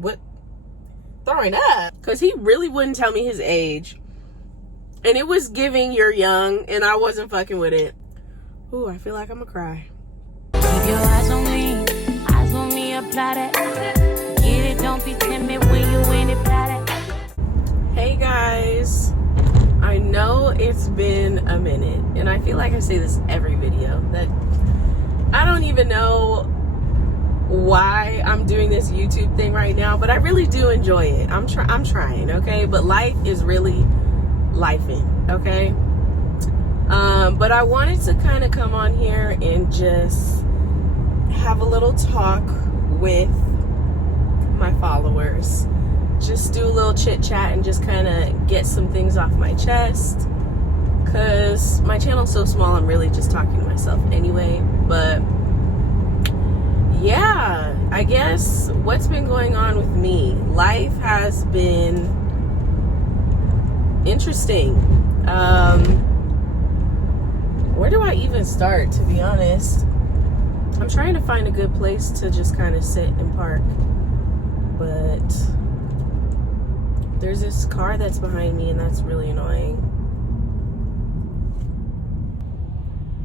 what? Throwing up. Because he really wouldn't tell me his age. And it was giving you're young, and I wasn't fucking with it. Ooh, I feel like I'm gonna cry. Keep your eyes on me, apply that. Get it, don't be timid when you in it, apply that. Hey guys, I know it's been a minute, and I feel like I say this every video, that I don't even know why I'm doing this YouTube thing right now, but I really do enjoy it. I'm trying, okay? But life is really lifing, okay? But I wanted to kind of come on here and just have a little talk with my followers. Just do a little chit chat and just kind of get some things off my chest, because my channel's so small, I'm really just talking to myself anyway. But yeah, I guess what's been going on with me, life has been interesting. Where do I even start, to be honest? I'm trying to find a good place to just kind of sit and park, but there's this car that's behind me, and that's really annoying.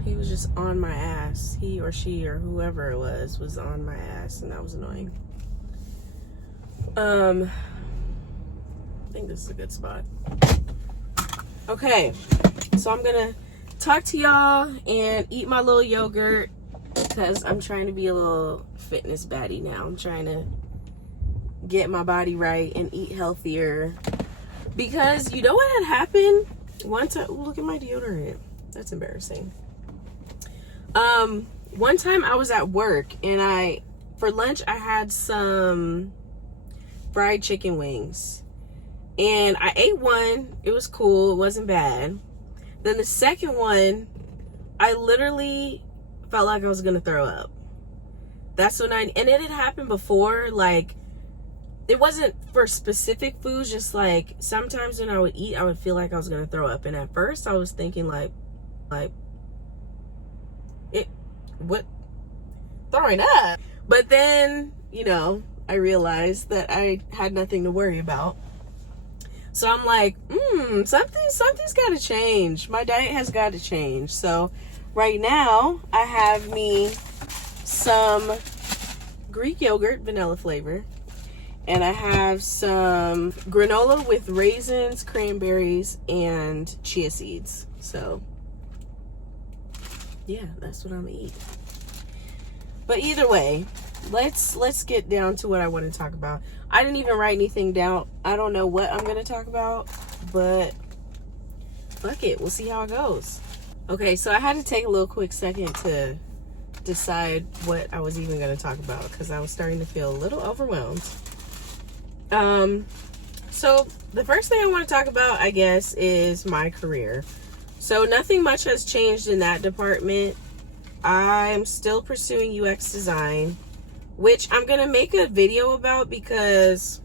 He was just on my ass. He or she or whoever it was on my ass, and that was annoying. I think this is a good spot. Okay, so I'm gonna talk to y'all and eat my little yogurt, because I'm trying to be a little fitness baddie now. I'm trying to get my body right and eat healthier, because you know what had happened one time? Ooh, look at my deodorant. That's embarrassing. One time I was at work, and for lunch I had some fried chicken wings, and I ate one. It was cool, it wasn't bad. Then the second one, I literally felt like I was gonna throw up. That's when and it had happened before. Like, it wasn't for specific foods, just like sometimes when I would eat, I would feel like I was gonna throw up. And at first I was thinking like what, throwing up? But then, I realized that I had nothing to worry about. So I'm like, something's got to change. My diet has got to change. So right now I have me some Greek yogurt, vanilla flavor, and I have some granola with raisins, cranberries, and chia seeds. So yeah, that's what I'm gonna eat. But either way, let's get down to what I want to talk about. I didn't even write anything down. I don't know what I'm going to talk about, but fuck it. We'll see how it goes. Okay, so I had to take a little quick second to decide what I was even going to talk about, because I was starting to feel a little overwhelmed. So the first thing I want to talk about, I guess, is my career. So nothing much has changed in that department. I'm still pursuing UX design, which I'm going to make a video about, because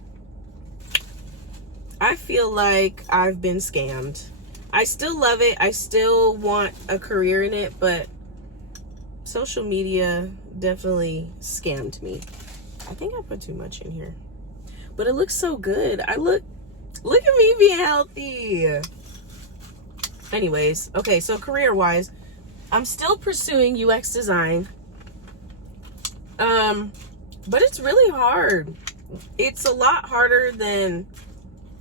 I feel like I've been scammed. I still love it. I still want a career in it, but social media definitely scammed me. I think I put too much in here, but it looks so good. Look at me being healthy. Anyways, okay, so career-wise, I'm still pursuing UX design. But it's really hard. It's a lot harder than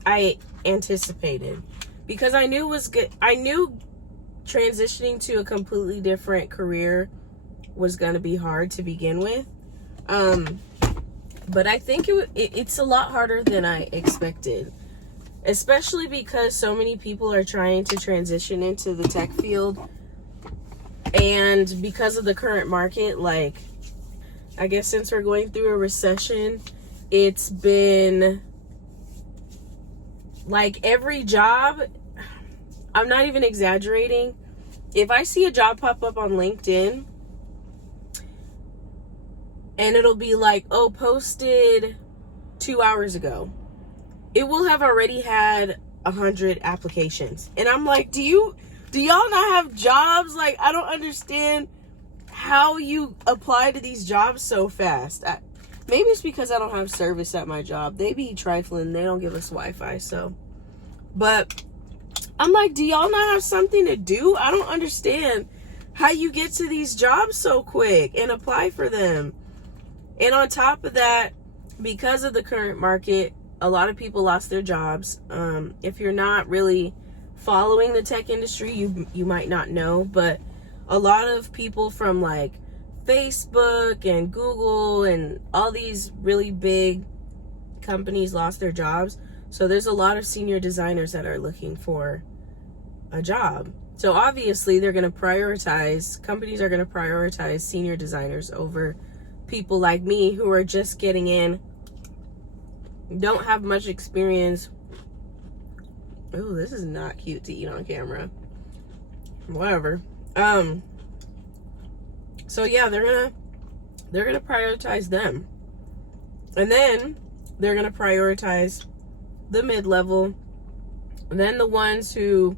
I anticipated, because I knew it was good. I knew transitioning to a completely different career was going to be hard to begin with. But I think it's a lot harder than I expected, especially because so many people are trying to transition into the tech field. And because of the current market, like, I guess since we're going through a recession, it's been like every job, I'm not even exaggerating. If I see a job pop up on LinkedIn and it'll be like, oh, posted 2 hours ago, it will have already had 100 applications. And I'm like, do y'all not have jobs? Like, I don't understand how you apply to these jobs so fast. Maybe it's because I don't have service at my job. They be trifling. They don't give us Wi-Fi, so. But I'm like, do y'all not have something to do? I don't understand how you get to these jobs so quick and apply for them. And on top of that, because of the current market, a lot of people lost their jobs. If you're not really following the tech industry, you might not know, but a lot of people from like Facebook and Google and all these really big companies lost their jobs. So there's a lot of senior designers that are looking for a job. So obviously companies are going to prioritize senior designers over people like me who are just getting in, don't have much experience. Oh, this is not cute to eat on camera. Whatever. So yeah, they're gonna prioritize them. And then they're gonna prioritize the mid-level, and then the ones who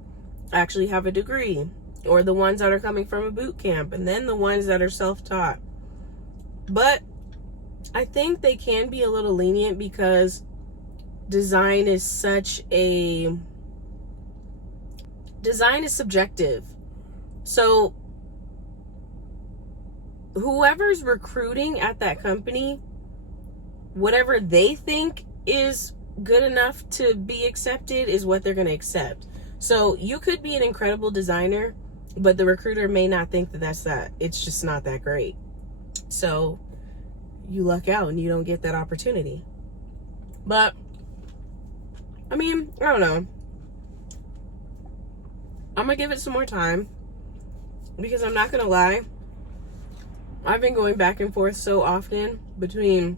actually have a degree, or the ones that are coming from a boot camp, and then the ones that are self-taught. But I think they can be a little lenient because design is subjective. So whoever's recruiting at that company, whatever they think is good enough to be accepted is what they're going to accept. So you could be an incredible designer, but the recruiter may not think that it's just not that great. So you luck out and you don't get that opportunity. But I mean, I don't know. I'm gonna give it some more time, because I'm not gonna lie, I've been going back and forth so often between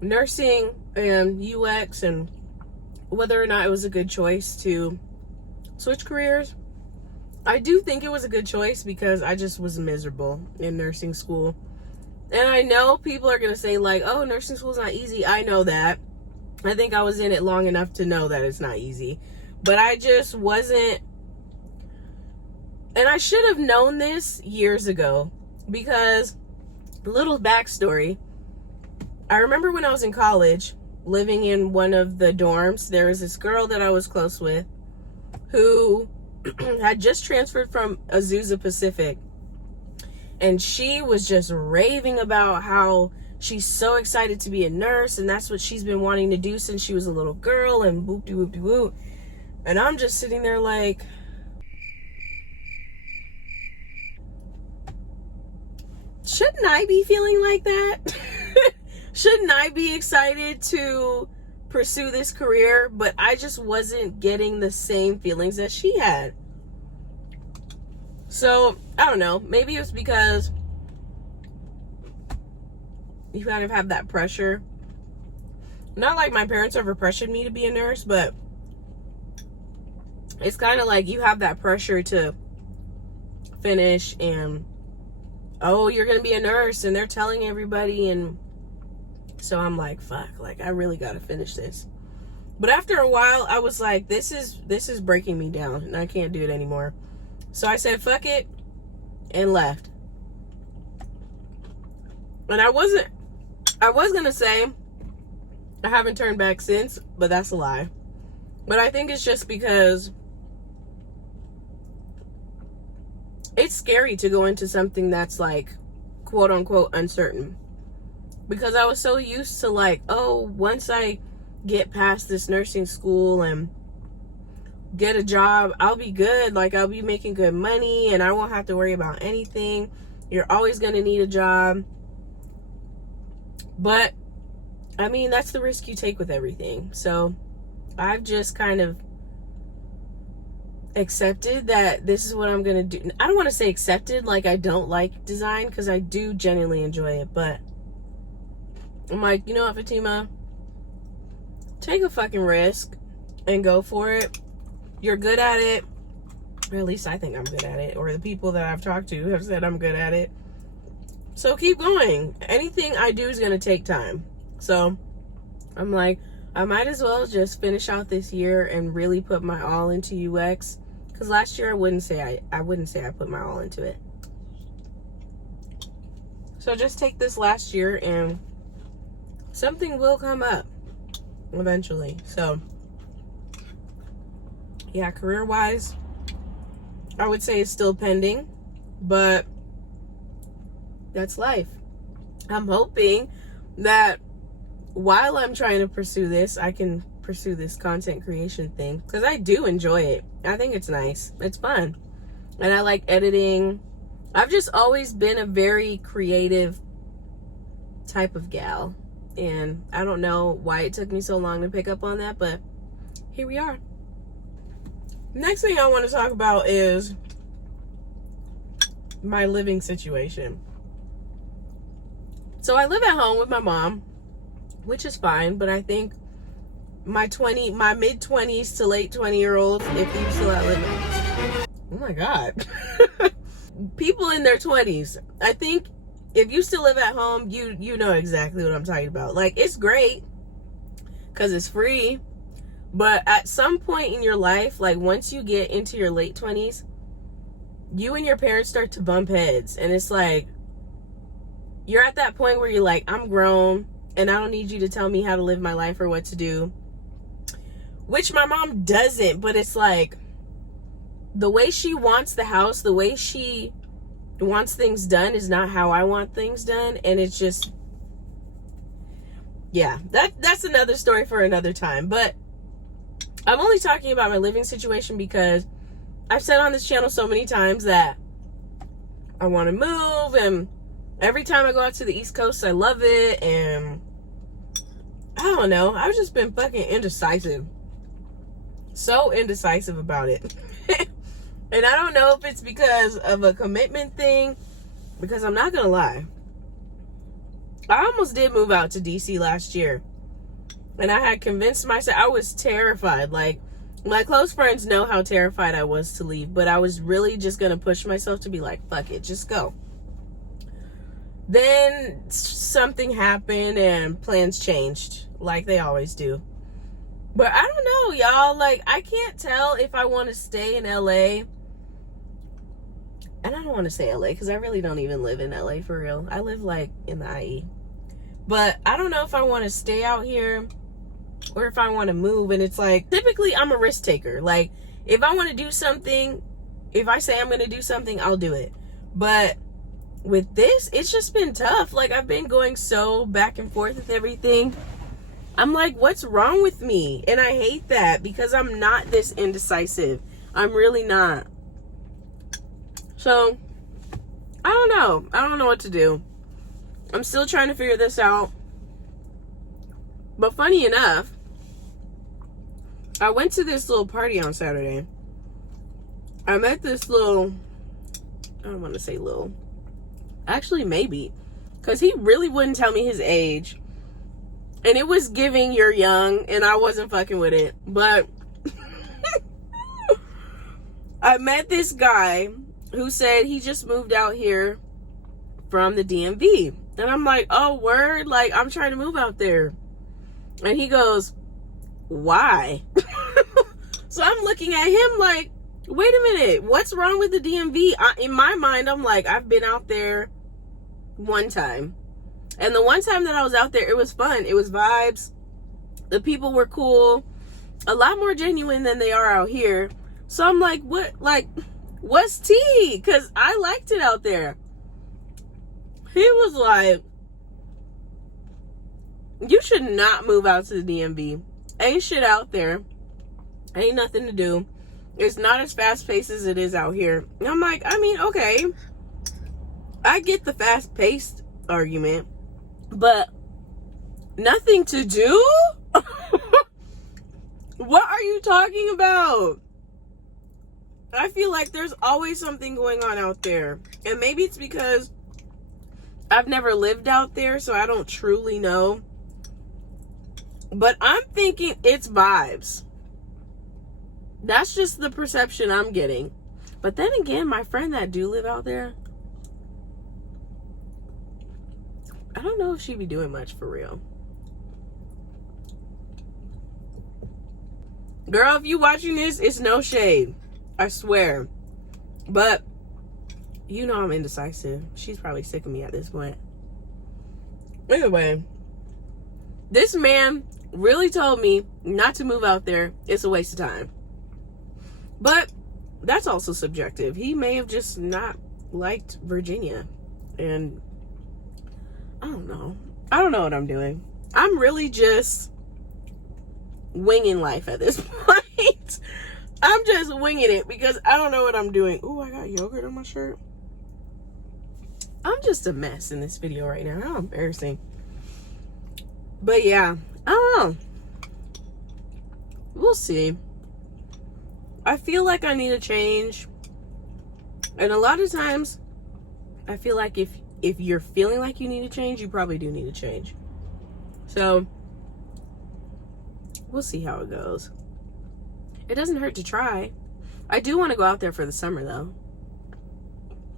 nursing and UX and whether or not it was a good choice to switch careers. I do think it was a good choice because I just was miserable in nursing school. And I know people are going to say like, oh, nursing school is not easy. I know that. I think I was in it long enough to know that it's not easy. But I just wasn't. And I should have known this years ago, because little backstory. I remember when I was in college, living in one of the dorms, there was this girl that I was close with who had just transferred from Azusa Pacific. And she was just raving about how she's so excited to be a nurse, and that's what she's been wanting to do since she was a little girl, and whoop-de-whoop-de-whoop. And I'm just sitting there like, shouldn't I be feeling like that? Shouldn't I be excited to pursue this career? But I just wasn't getting the same feelings that she had. So, I don't know. Maybe it was because you kind of have that pressure. Not like my parents ever pressured me to be a nurse, but it's kind of like you have that pressure to finish, and oh, you're gonna be a nurse, and they're telling everybody, and so I'm like, fuck, like I really gotta finish this. But after a while, I was like, this is breaking me down, and I can't do it anymore. So I said, fuck it, and left. And I was gonna say I haven't turned back since, but that's a lie. But I think it's just because it's scary to go into something that's like, quote unquote, uncertain. Because I was so used to like, oh, once I get past this nursing school and get a job, I'll be good. Like, I'll be making good money and I won't have to worry about anything. You're always going to need a job. But, I mean, that's the risk you take with everything. So, I've just kind of accepted that this is what I'm going to do. I don't want to say accepted, like I don't like design, because I do genuinely enjoy it. But I'm like, you know what, Fatima? Take a fucking risk and go for it. You're good at it. Or at least I think I'm good at it. Or the people that I've talked to have said I'm good at it. So keep going. Anything I do is going to take time. So I'm like, I might as well just finish out this year and really put my all into UX. Because last year I wouldn't say I put my all into it. So just take this last year and something will come up eventually. So yeah, career-wise, I would say it's still pending, but that's life. I'm hoping that while I'm trying to pursue this, I can pursue this content creation thing, because I do enjoy it. I think it's nice. It's fun. And I like editing. I've just always been a very creative type of gal. And I don't know why it took me so long to pick up on that, but here we are. Next thing I want to talk about is my living situation. So I live at home with my mom, which is fine, but I think my mid-20s to late 20-year-olds, if you still outlive me. Oh my God. People in their 20s, I think if you still live at home, you know exactly what I'm talking about. Like, it's great because it's free, but at some point in your life, like once you get into your late 20s, you and your parents start to bump heads, and it's like you're at that point where you're like, I'm grown and I don't need you to tell me how to live my life or what to do. Which my mom doesn't, but it's like the way she wants the house, the way she wants things done is not how I want things done. And it's just, yeah, that's another story for another time. But I'm only talking about my living situation because I've said on this channel so many times that I want to move, and every time I go out to the East Coast, I love it. And I don't know, I've just been fucking indecisive. So indecisive about it. And I don't know if it's because of a commitment thing, because I'm not gonna lie, I almost did move out to DC last year, and I had convinced myself. I was terrified. Like, my close friends know how terrified I was to leave, but I was really just gonna push myself to be like, fuck it, just go. Then something happened and plans changed, like they always do. But I don't know, y'all. Like, I can't tell if I want to stay in LA. And I don't want to say LA because I really don't even live in LA for real. I live like in the IE. But I don't know if I want to stay out here or if I want to move. And it's like, typically I'm a risk taker. Like, if I want to do something, if I say I'm going to do something, I'll do it. But with this, it's just been tough. Like, I've been going so back and forth with everything. I'm like, what's wrong with me? And I hate that because I'm not this indecisive. I'm really not. So, I don't know. I don't know what to do. I'm still trying to figure this out. But funny enough, I went to this little party on Saturday. I met this little, I don't want to say little. Actually, maybe. Because he really wouldn't tell me his age. And it was giving you're young, and I wasn't fucking with it. But I met this guy who said he just moved out here from the DMV. And I'm like, oh, word? Like, I'm trying to move out there. And he goes, why? So I'm looking at him like, wait a minute, what's wrong with the DMV? In my mind, I'm like, I've been out there one time. And the one time that I was out there, it was fun. It was vibes. The people were cool. A lot more genuine than they are out here. So I'm like, what's tea? Because I liked it out there. He was like, you should not move out to the DMV. Ain't shit out there. Ain't nothing to do. It's not as fast paced as it is out here. And I'm like, I mean, okay. I get the fast paced argument. But nothing to do? What are you talking about? I feel like there's always something going on out there. And maybe it's because I've never lived out there, so I don't truly know. But I'm thinking it's vibes. That's just the perception I'm getting. But then again, my friend that do live out there, I don't know if she'd be doing much for real. Girl, if you watching this, it's no shade. I swear. But you know I'm indecisive. She's probably sick of me at this point. Anyway, This man really told me not to move out there. It's a waste of time. But that's also subjective. He may have just not liked Virginia. And I don't know. I don't know what I'm doing. I'm really just winging life at this point. I'm just winging it because I don't know what I'm doing. Ooh, I got yogurt on my shirt. I'm just a mess in this video right now. How embarrassing. But yeah, I don't know. We'll see. I feel like I need a change. And a lot of times, I feel like if you're feeling like you need a change, you probably do need a change. So, we'll see how it goes. It doesn't hurt to try. I do want to go out there for the summer, though.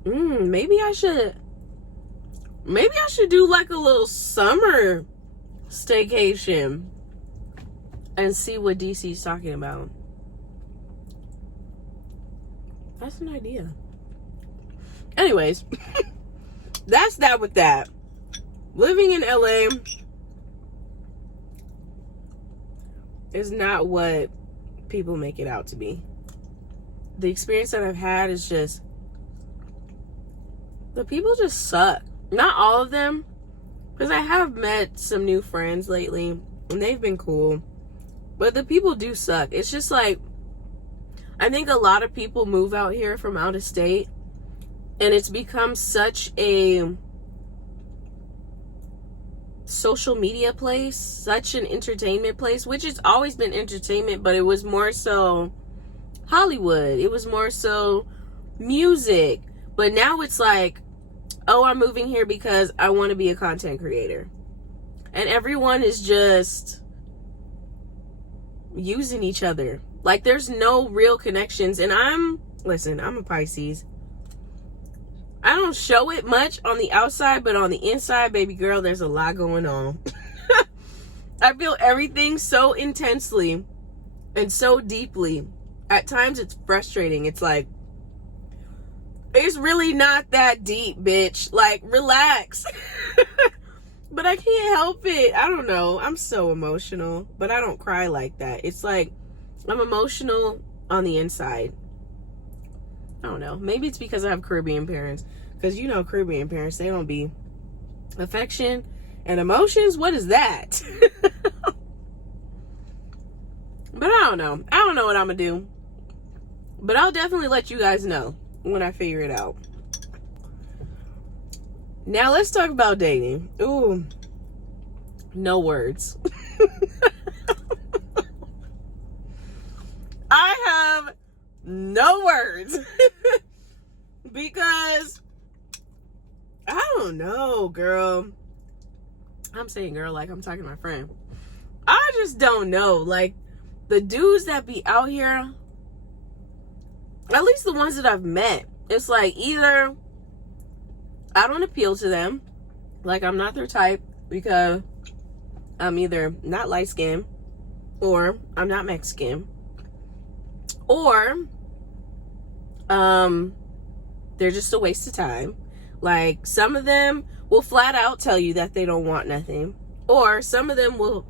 Maybe I should do like a little summer staycation and see what DC's talking about. That's an idea. Anyways, that's that with that. Living in LA is not what people make it out to be. The experience that I've had is just, the people just suck. Not all of them, because I have met some new friends lately and they've been cool, but the people do suck. It's just like, I think a lot of people move out here from out of state and it's become such a social media place, such an entertainment place, which has always been entertainment, but it was more so Hollywood. It was more so music. But now it's like, oh, I'm moving here because I want to be a content creator. And everyone is just using each other. Like, there's no real connections. And I'm a Pisces. I don't show it much on the outside, but on the inside, baby girl, there's a lot going on. I feel everything so intensely and so deeply. At times, it's frustrating. It's like, it's really not that deep, bitch. Like, relax. But I can't help it. I don't know. I'm so emotional, but I don't cry like that. It's like, I'm emotional on the inside. I don't know. Maybe it's because I have Caribbean parents. Because you know Caribbean parents, they don't be affection and emotions. What is that? But I don't know. I don't know what I'm going to do. But I'll definitely let you guys know when I figure it out. Now let's talk about dating. Ooh. No words. I have no words. Because I don't know, girl. I'm saying girl like I'm talking to my friend. I just don't know. Like, the dudes that be out here, at least the ones that I've met, it's like either I don't appeal to them, like I'm not their type because I'm either not light skinned or I'm not Mexican, or they're just a waste of time. Like, some of them will flat out tell you that they don't want nothing, or some of them will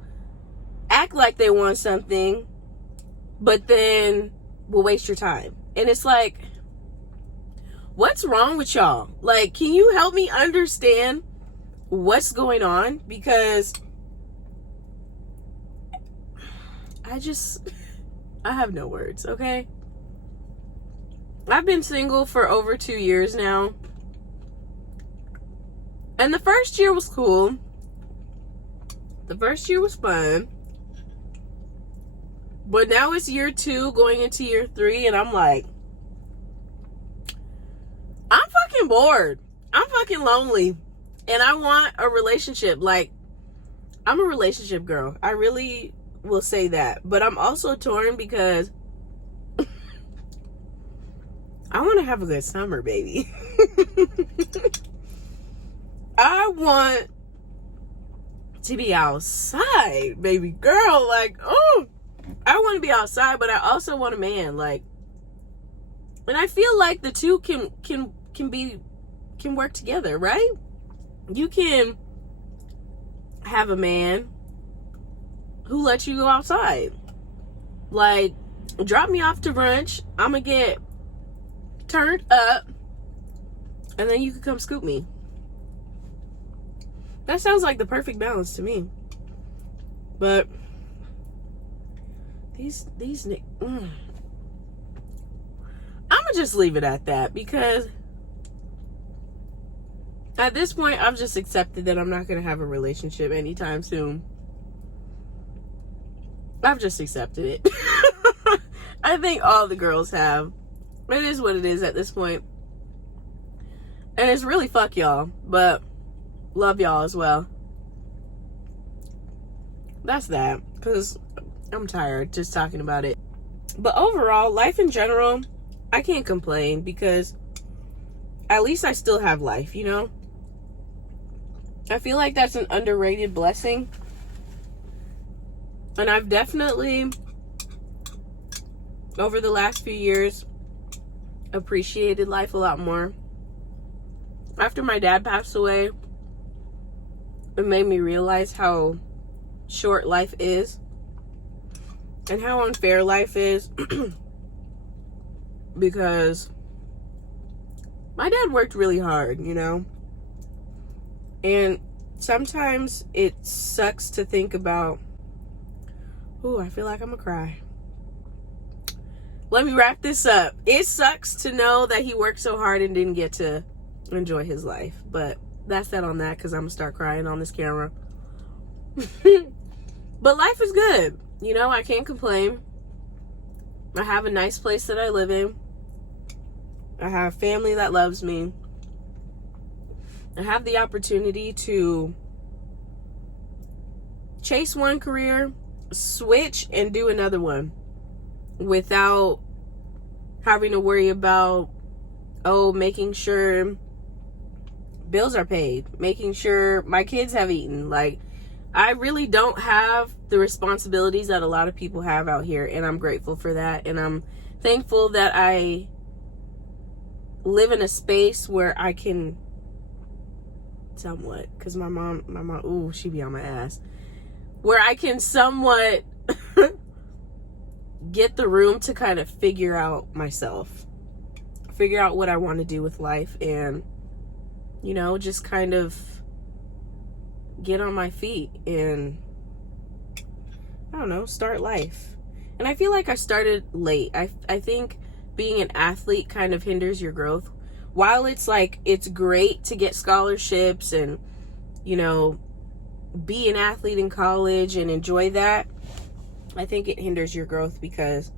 act like they want something but then will waste your time. And it's like, what's wrong with y'all? Like, can you help me understand what's going on? Because I have no words, okay? I've been single for over 2 years now. And the first year was cool. The first year was fun. But now it's year 2 going into year 3 and I'm like, I'm fucking bored. I'm fucking lonely. And I want a relationship. Like, I'm a relationship girl. I really will say that. But I'm also torn because I want to have a good summer, baby. I want to be outside, baby girl. Like, oh, I want to be outside, but I also want a man. Like, and I feel like the two can work together, right? You can have a man who lets you go outside. Like, drop me off to brunch. I'm gonna get turned up, and then you can come scoop me. That sounds like the perfect balance to me. But these I'm gonna just leave it at that, because at this point I've just accepted that I'm not gonna have a relationship anytime soon. I've just accepted it. I think all the girls have. It is what it is at this point. And it's really fuck y'all, but love y'all as well. That's that, because I'm tired just talking about it. But overall, life in general, I can't complain, because at least I still have life, you know? I feel like that's an underrated blessing. And I've definitely, over the last few years, appreciated life a lot more. After my dad passed away, it made me realize how short life is and how unfair life is. Because my dad worked really hard, you know? And sometimes it sucks to think about. Ooh, I feel like I'm gonna cry. Let me wrap this up. It sucks to know that he worked so hard and didn't get to enjoy his life. But that's that on that, because I'm gonna start crying on this camera. But life is good. You know, I can't complain. I have a nice place that I live in. I have family that loves me. I have the opportunity to chase one career, switch, and do another one without having to worry about, making sure bills are paid, making sure my kids have eaten. Like, I really don't have the responsibilities that a lot of people have out here, and I'm grateful for that. And I'm thankful that I live in a space where I can somewhat, because my mom, ooh, she be on my ass, where I can somewhat get the room to kind of figure out myself, figure out what I want to do with life, and, you know, just kind of get on my feet and, I don't know, start life. And I feel like I started late. I think being an athlete kind of hinders your growth. While it's like, it's great to get scholarships and, you know, be an athlete in college and enjoy that, I think it hinders your growth because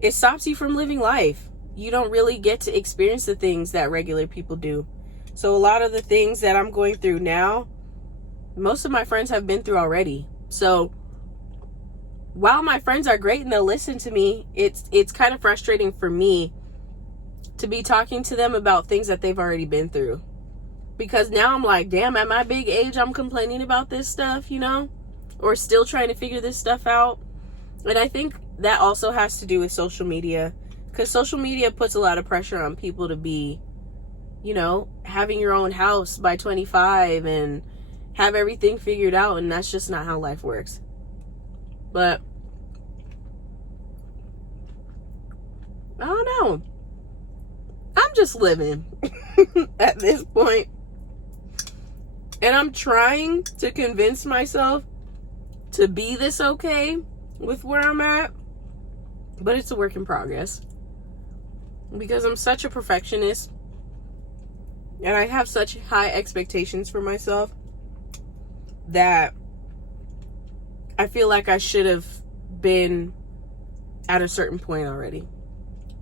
it stops you from living life. You don't really get to experience the things that regular people do. So a lot of the things that I'm going through now, most of my friends have been through already. So while my friends are great and they'll listen to me, it's kind of frustrating for me to be talking to them about things that they've already been through. Because now I'm like, damn, at my big age, I'm complaining about this stuff, you know? Or still trying to figure this stuff out. And I think that also has to do with social media. Because social media puts a lot of pressure on people to be, you know, having your own house by 25 and have everything figured out. And that's just not how life works. But I don't know. I'm just living at this point. And I'm trying to convince myself to be this okay with where I'm at. But it's a work in progress. Because I'm such a perfectionist. And I have such high expectations for myself that I feel like I should have been at a certain point already.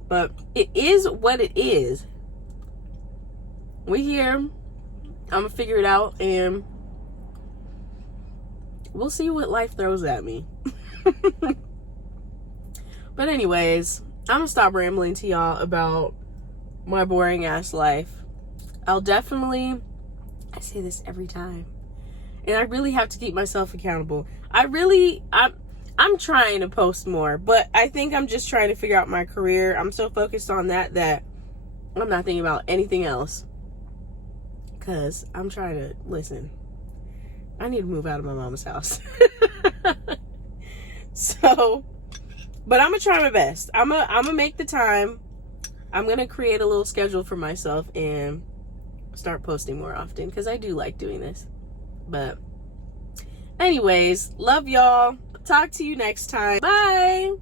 But it is what it is. We here. I'm gonna figure it out and we'll see what life throws at me. But anyways, I'm gonna stop rambling to y'all about my boring ass life. I'll definitely, I say this every time, and I really have to keep myself accountable. I'm trying to post more, but I think I'm just trying to figure out my career. I'm so focused on that I'm not thinking about anything else. Because I'm trying to, listen, I need to move out of my mama's house. So, but I'm gonna try my best. I'm gonna make the time. I'm gonna create a little schedule for myself and start posting more often because I do like doing this. But anyways, love y'all. Talk to you next time. Bye.